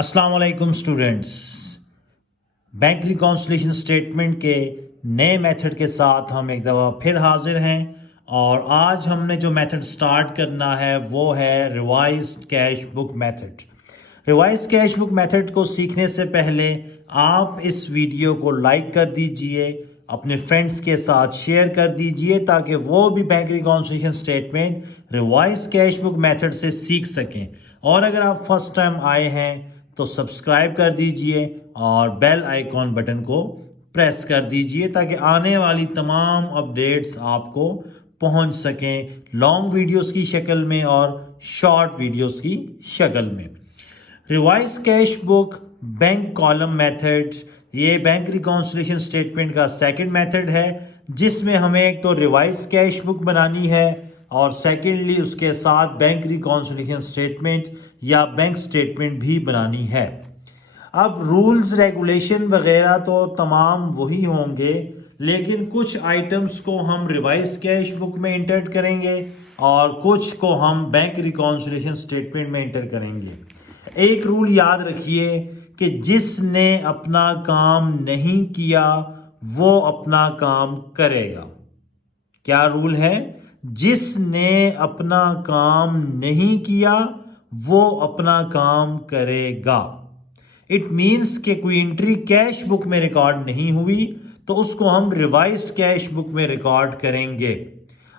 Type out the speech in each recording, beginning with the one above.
अस्सलाम वालेकुम students. Bank reconciliation statement के नए मेथड के साथ हम एक दफ़ा फिर हाजिर हैं और आज हमने जो मेथड स्टार्ट करना है वो है revised cash book method. Revised cash book method को सीखने से पहले आप इस वीडियो को लाइक कर दीजिए, अपने फ्रेंड्स के साथ शेयर कर दीजिए ताकि वो भी bank reconciliation statement revised cash book method से सीख सकें। और अगर आप फर्स्ट टाइम आए हैं तो सब्सक्राइब कर दीजिए और बेल आइकॉन बटन को प्रेस कर दीजिए ताकि आने वाली तमाम अपडेट्स आपको पहुंच सकें, लॉन्ग वीडियोस की शक्ल में और शॉर्ट वीडियोस की शक्ल में। Revise cash book bank column method, ये बैंक रिकॉन्सिलिएशन स्टेटमेंट का सेकंड मेथड है जिसमें हमें एक तो रिवाइज कैश बुक बनानी है और सेकेंडली उसके साथ बैंक रिकॉन्सिलिएशन स्टेटमेंट या बैंक स्टेटमेंट भी बनानी है। अब रूल्स रेगुलेशन वगैरह तो तमाम वही होंगे, लेकिन कुछ आइटम्स को हम रिवाइज कैश बुक में इंटर करेंगे और कुछ को हम बैंक रिकॉन्सिलिएशन स्टेटमेंट में इंटर करेंगे। एक रूल याद रखिए कि जिसने अपना काम नहीं किया वो अपना काम करेगा। क्या रूल है? जिसने अपना काम नहीं किया वो अपना काम करेगा। इट मीन्स कि कोई एंट्री कैश बुक में रिकॉर्ड नहीं हुई तो उसको हम रिवाइज्ड कैश बुक में रिकॉर्ड करेंगे।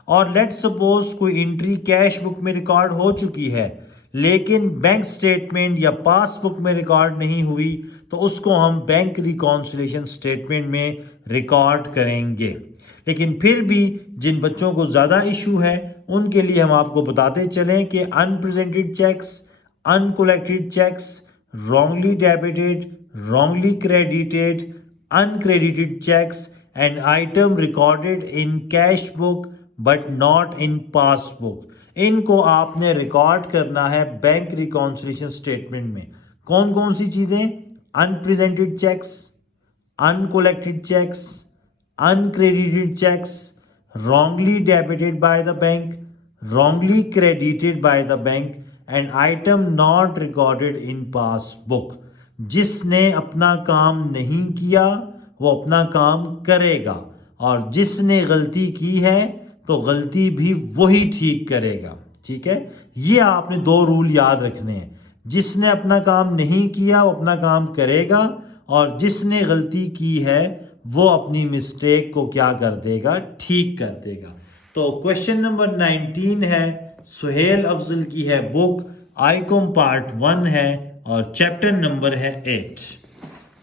और लेट सपोज कोई एंट्री कैश बुक में रिकॉर्ड हो चुकी है लेकिन बैंक स्टेटमेंट या पासबुक में रिकॉर्ड नहीं हुई तो उसको हम बैंक रिकॉन्सिलिएशन स्टेटमेंट में रिकॉर्ड करेंगे। लेकिन फिर भी जिन बच्चों को ज़्यादा इशू है उनके लिए हम आपको बताते चलें कि unpresented cheques, uncollected cheques, wrongly debited, wrongly credited, uncredited checks and item recorded in cash book but not in passbook, इनको आपने रिकॉर्ड करना है बैंक रिकॉन्सिलिएशन स्टेटमेंट में। कौन कौन सी चीजें? Unpresented cheques, uncollected cheques, uncredited checks, wrongly debited by the bank, wrongly credited by the bank and item not recorded in passbook। जिसने अपना काम नहीं किया वो अपना काम करेगा और जिसने गलती की है तो गलती भी वही ठीक करेगा। ठीक है, ये आपने दो रूल याद रखने हैं। जिसने अपना काम नहीं किया वो अपना काम करेगा और जिसने गलती की है वो अपनी मिस्टेक को क्या कर देगा? ठीक कर देगा। तो क्वेश्चन नंबर 19 है, सुहेल अफजल की है बुक, आईकॉम पार्ट 1 है और चैप्टर नंबर है 8।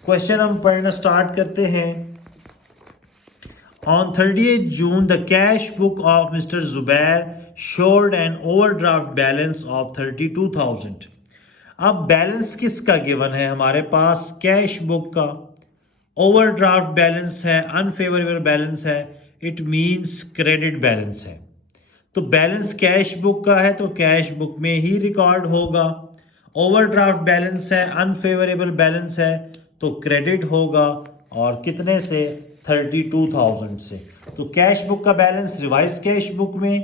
क्वेश्चन हम पढ़ना स्टार्ट करते हैं। On 30 June the cash book of mister Zubair showed an overdraft balance of 32,000। अब बैलेंस किसका गिवन है? हमारे पास कैश बुक का। ओवरड्राफ्ट बैलेंस है, अनफेवरेबल बैलेंस है, इट मींस क्रेडिट बैलेंस है। तो बैलेंस कैश बुक का है तो कैश बुक में ही रिकॉर्ड होगा। ओवरड्राफ्ट बैलेंस है, अनफेवरेबल बैलेंस है तो क्रेडिट होगा। और कितने से? 32,000 से। तो कैश बुक का बैलेंस रिवाइज कैश बुक में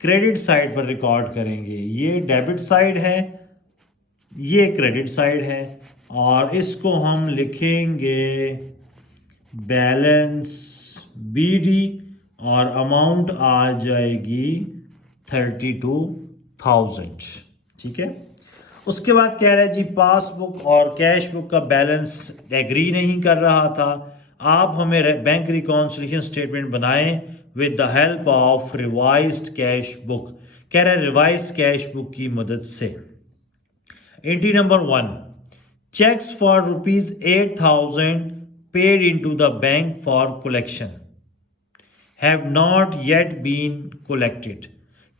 क्रेडिट साइड पर रिकॉर्ड करेंगे। ये डेबिट साइड है, ये क्रेडिट साइड है और इसको हम लिखेंगे बैलेंस बीडी और अमाउंट आ जाएगी 32,000। ठीक है, उसके बाद कह रहा है जी पासबुक और कैश बुक का बैलेंस एग्री नहीं कर रहा था। आप हमें बैंक रिकॉन्सिलिएशन स्टेटमेंट बनाएं with the help of revised cash book. कह रहा है रिवाइज्ड कैश बुक की मदद से। Entry number 1, cheques for ₹8,000 paid into the bank for collection have not yet been collected।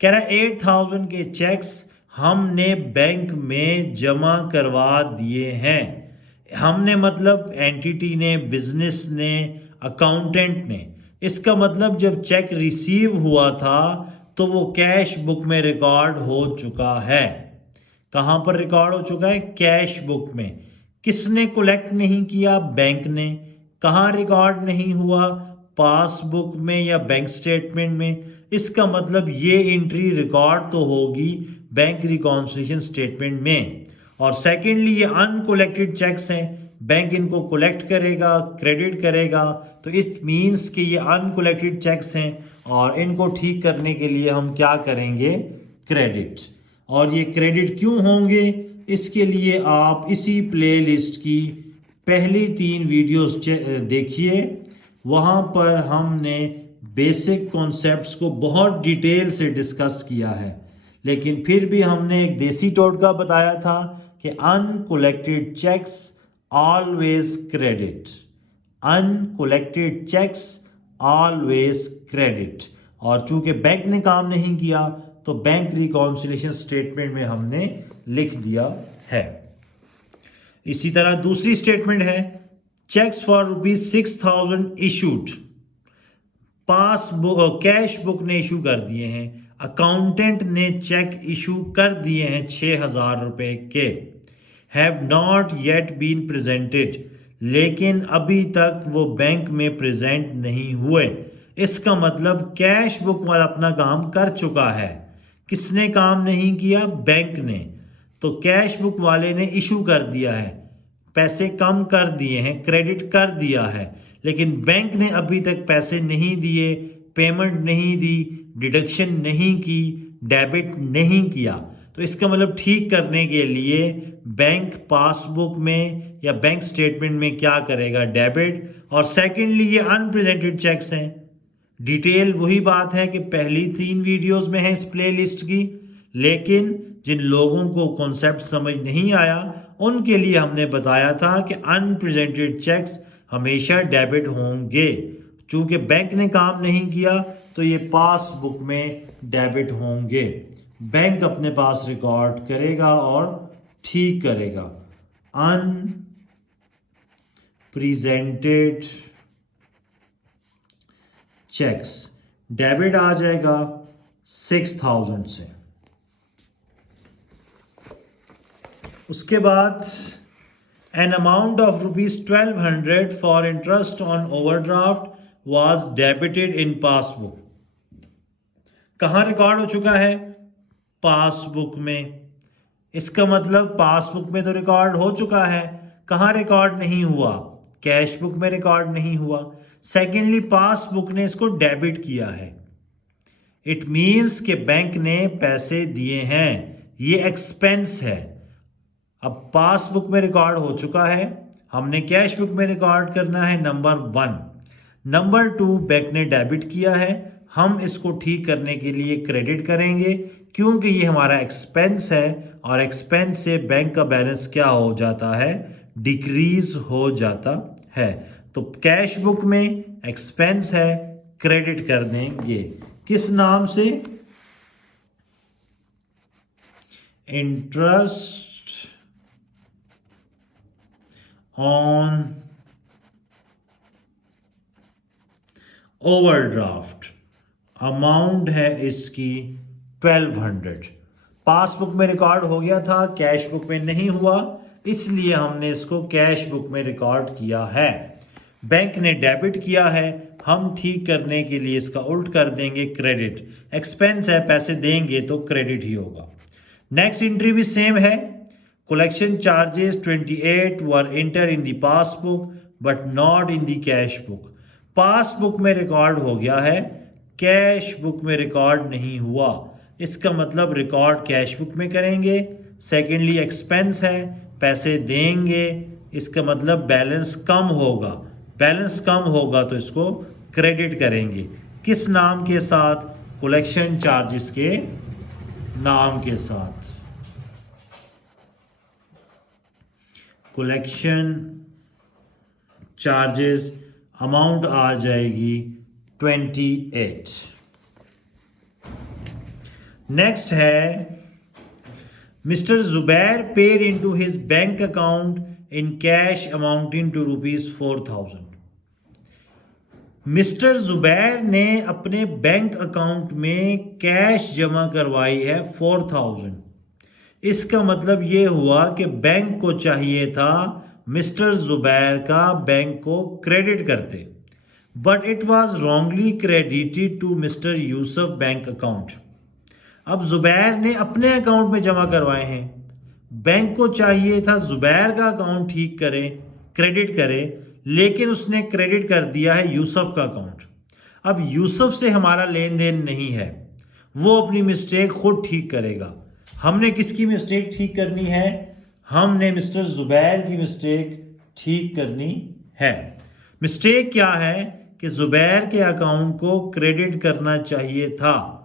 कह रहा है 8,000 के चेक्स हमने बैंक में जमा करवा दिए हैं। हमने मतलब एंटिटी ने, बिजनेस ने, अकाउंटेंट ने। इसका मतलब जब चेक रिसीव हुआ था तो वो कैश बुक में रिकॉर्ड हो चुका है। कहां पर रिकॉर्ड हो चुका है? कैश बुक में। किसने कलेक्ट नहीं किया? बैंक ने। कहां रिकॉर्ड नहीं हुआ? पासबुक में या बैंक स्टेटमेंट में। इसका मतलब ये एंट्री रिकॉर्ड तो होगी बैंक रिकॉन्सिलिएशन स्टेटमेंट में और सेकेंडली ये अनकोलेक्टेड चेक्स हैं, बैंक इनको कलेक्ट करेगा, क्रेडिट करेगा, तो इट मीन्स कि ये अनकोलेक्टेड चेक्स हैं और इनको ठीक करने के लिए हम क्या करेंगे, क्रेडिट। और ये क्रेडिट क्यों होंगे, इसके लिए आप इसी प्लेलिस्ट की पहली 3 वीडियोस देखिए, वहाँ पर हमने बेसिक कॉन्सेप्ट्स को बहुत डिटेल से डिस्कस किया है। लेकिन फिर भी हमने एक देसी टोटका बताया था कि uncollected cheques always credit, uncollected cheques always credit. और चूंकि बैंक ने काम नहीं किया तो बैंक रिकॉन्सिलिएशन स्टेटमेंट में हमने लिख दिया है। इसी तरह दूसरी स्टेटमेंट है, cheques for ₹6,000 issued, passbook cash book ने इशू कर दिए हैं, अकाउंटेंट ने चेक इशू कर दिए हैं 6,000 रुपए के, have not yet been presented, लेकिन अभी तक वो बैंक में प्रेजेंट नहीं हुए। इसका मतलब कैश बुक वाला अपना काम कर चुका है। किसने काम नहीं किया, बैंक ने। तो कैश बुक वाले ने इशू कर दिया है, पैसे कम कर दिए हैं, क्रेडिट कर दिया है, लेकिन बैंक ने अभी तक पैसे नहीं दिए, पेमेंट नहीं दी, डिडक्शन नहीं की, डेबिट नहीं किया। तो इसका मतलब ठीक करने के लिए बैंक पासबुक में या बैंक स्टेटमेंट में क्या करेगा, डेबिट। और सेकेंडली ये अनप्रेजेंटेड चेक्स हैं, डिटेल वही बात है कि पहली 3 वीडियोस में है इस प्लेलिस्ट की, लेकिन जिन लोगों को कॉन्सेप्ट समझ नहीं आया उनके लिए हमने बताया था कि अनप्रेजेंटेड चेक्स हमेशा डेबिट होंगे। चूंकि बैंक ने काम नहीं किया तो ये पासबुक में डेबिट होंगे। बैंक अपने पास रिकॉर्ड करेगा और ठीक करेगा। अनप्रेजेंटेड चेक्स डेबिट आ जाएगा 6,000 से। उसके बाद an amount of ₹1,200 for interest on overdraft was debited in passbook. कहां रिकॉर्ड हो चुका है, पासबुक में। इसका मतलब पासबुक में तो रिकॉर्ड हो चुका है, कहां रिकॉर्ड नहीं हुआ, कैश बुक में रिकॉर्ड नहीं हुआ। सेकेंडली पासबुक ने इसको डेबिट किया है, इट मींस कि बैंक ने पैसे दिए हैं, ये एक्सपेंस है। अब पासबुक में रिकॉर्ड हो चुका है, हमने कैश बुक में रिकॉर्ड करना है, नंबर 1। नंबर 2, बैंक ने डेबिट किया है, हम इसको ठीक करने के लिए क्रेडिट करेंगे क्योंकि ये हमारा एक्सपेंस है और एक्सपेंस से बैंक का बैलेंस क्या हो जाता है, डिक्रीज हो जाता है। तो कैश बुक में एक्सपेंस है, क्रेडिट कर देंगे, किस नाम से, इंटरेस्ट ऑन ओवरड्राफ्ट। अमाउंट है इसकी 1,200। पासबुक में रिकॉर्ड हो गया था, कैश बुक में नहीं हुआ, इसलिए हमने इसको कैश बुक में रिकॉर्ड किया है। बैंक ने डेबिट किया है, हम ठीक करने के लिए इसका उल्ट कर देंगे, क्रेडिट। एक्सपेंस है, पैसे देंगे तो क्रेडिट ही होगा। नेक्स्ट एंट्री भी सेम है, collection charges 28 were entered in the passbook but not in the cash book। Passbook में रिकॉर्ड हो गया है, कैश बुक में रिकॉर्ड नहीं हुआ। इसका मतलब रिकॉर्ड कैश बुक में करेंगे। सेकेंडली एक्सपेंस है, पैसे देंगे, इसका मतलब बैलेंस कम होगा, बैलेंस कम होगा तो इसको क्रेडिट करेंगे, किस नाम के साथ, कलेक्शन चार्जेस के नाम के साथ। कलेक्शन चार्जेस अमाउंट आ जाएगी 28। नेक्स्ट है, mister Zubair paid into his bank account in cash amounting to ₹4,000। Mister Zubair ने अपने बैंक अकाउंट में कैश जमा करवाई है 4,000। इसका मतलब ये हुआ कि बैंक को चाहिए था मिस्टर जुबैर का बैंक को क्रेडिट करते, but it was wrongly credited to mister Yusuf bank account. अब जुबैर ने अपने अकाउंट में जमा करवाए हैं, बैंक को चाहिए था जुबैर का अकाउंट ठीक करे, क्रेडिट करे, लेकिन उसने क्रेडिट कर दिया है यूसुफ का अकाउंट। अब यूसुफ से हमारा लेन देन नहीं है, वो अपनी मिस्टेक खुद ठीक करेगा। हमने किसकी मिस्टेक ठीक करनी है? हमने मिस्टर जुबैर की मिस्टेक ठीक करनी है। मिस्टेक क्या है कि जुबैर के अकाउंट को क्रेडिट करना चाहिए था,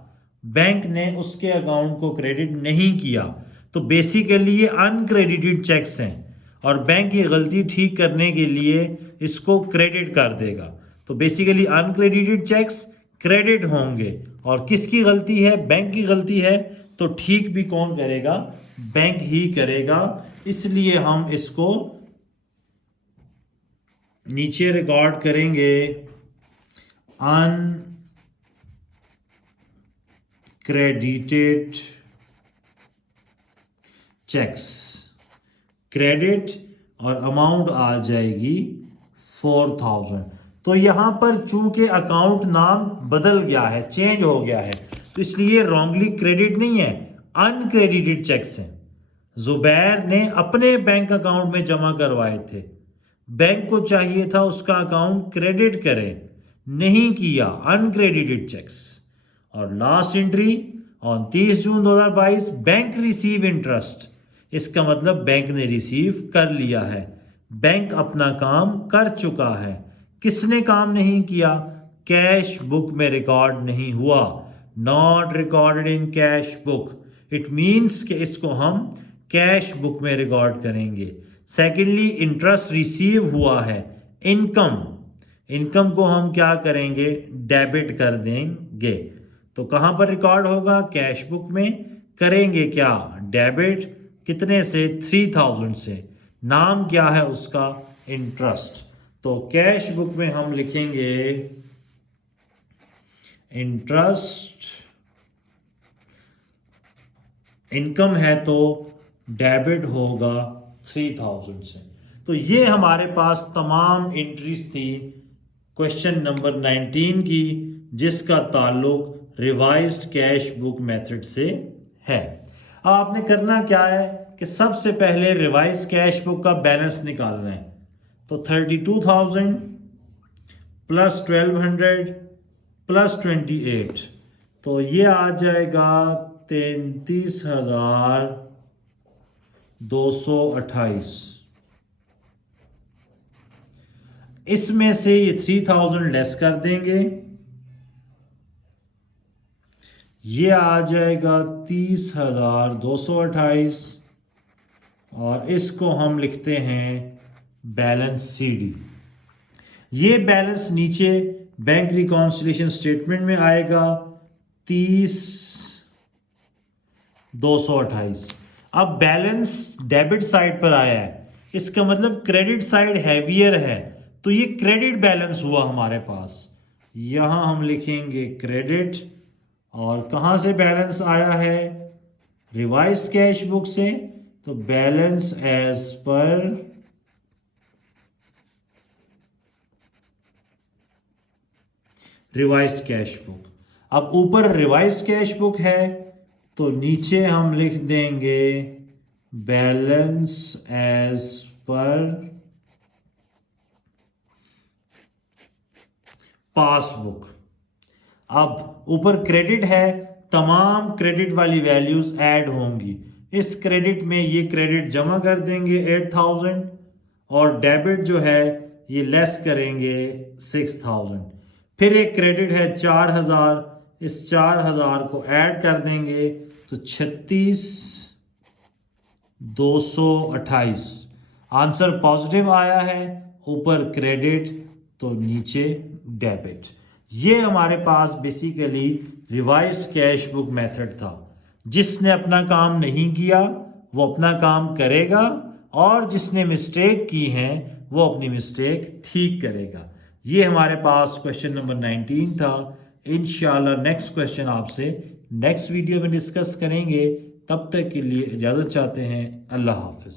बैंक ने उसके अकाउंट को क्रेडिट नहीं किया, तो बेसिकली ये अनक्रेडिटेड चेक्स हैं और बैंक की गलती ठीक करने के लिए इसको क्रेडिट कर देगा। तो बेसिकली अनक्रेडिटेड चेक्स क्रेडिट होंगे और किसकी गलती है? बैंक की गलती है। तो ठीक भी कौन करेगा? बैंक ही करेगा। इसलिए हम इसको नीचे रिकॉर्ड करेंगे अनक्रेडिटेड चेक्स, क्रेडिट और अमाउंट आ जाएगी 4000। तो यहां पर चूंकि अकाउंट नाम बदल गया है, चेंज हो गया है, तो इसलिए रॉन्गली क्रेडिट नहीं है, अनक्रेडिटेड चेक्स हैं। जुबैर ने अपने बैंक अकाउंट में जमा करवाए थे, बैंक को चाहिए था उसका अकाउंट क्रेडिट करे, नहीं किया, अनक्रेडिटेड चेक्स। और last entry on 30 June 2022, bank receive interest. इसका मतलब बैंक ने रिसीव कर लिया है, बैंक अपना काम कर चुका है। किसने काम नहीं किया? कैश बुक में रिकॉर्ड नहीं हुआ, not recorded in cash book. It means कि इसको हम कैश बुक में रिकॉर्ड करेंगे। सेकेंडली, इंटरेस्ट रिसीव हुआ है, इनकम, इनकम को हम क्या करेंगे? डेबिट कर देंगे। तो कहां पर रिकॉर्ड होगा? कैश बुक में। करेंगे क्या? डेबिट। कितने से? 3000 से। नाम क्या है उसका? इंटरेस्ट। तो कैश बुक में हम लिखेंगे इंटरेस्ट, इनकम है तो डेबिट होगा 3000 से। तो ये हमारे पास तमाम एंट्रीज थी क्वेश्चन नंबर 19 की, जिसका ताल्लुक रिवाइज्ड कैश बुक मेथड से है। अब आपने करना क्या है कि सबसे पहले रिवाइज कैश बुक का बैलेंस निकालना है। तो 32,000 प्लस 1200 प्लस 28, तो ये आ जाएगा 33,228। इसमें से ये 3000 लेस कर देंगे, ये आ जाएगा 30,228 और इसको हम लिखते हैं बैलेंस CD। ये बैलेंस नीचे बैंक रिकॉन्सिलिएशन स्टेटमेंट में आएगा 30,228। अब बैलेंस डेबिट साइड पर आया है, इसका मतलब क्रेडिट साइड हैवियर है, तो ये क्रेडिट बैलेंस हुआ हमारे पास। यहां हम लिखेंगे क्रेडिट, और कहां से बैलेंस आया है? रिवाइज्ड कैश बुक से। तो balance as per revised cash book. अब ऊपर रिवाइज्ड कैश बुक है तो नीचे हम लिख देंगे बैलेंस एज पर पासबुक। अब ऊपर क्रेडिट है, तमाम क्रेडिट वाली वैल्यूज ऐड होंगी। इस क्रेडिट में ये क्रेडिट जमा कर देंगे 8000 और डेबिट जो है ये लेस करेंगे 6000। फिर एक क्रेडिट है 4000, इस 4000 को ऐड कर देंगे तो 36,228। आंसर पॉजिटिव आया है, ऊपर क्रेडिट तो नीचे डेबिट। ये हमारे पास basically revised cash book method था। जिसने अपना काम नहीं किया वो अपना काम करेगा और जिसने मिस्टेक की है वो अपनी मिस्टेक ठीक करेगा। ये हमारे पास क्वेश्चन नंबर 19 था। इंशाल्लाह नेक्स्ट क्वेश्चन आपसे नेक्स्ट वीडियो में डिस्कस करेंगे। तब तक के लिए इजाजत चाहते हैं। अल्लाह हाफिज।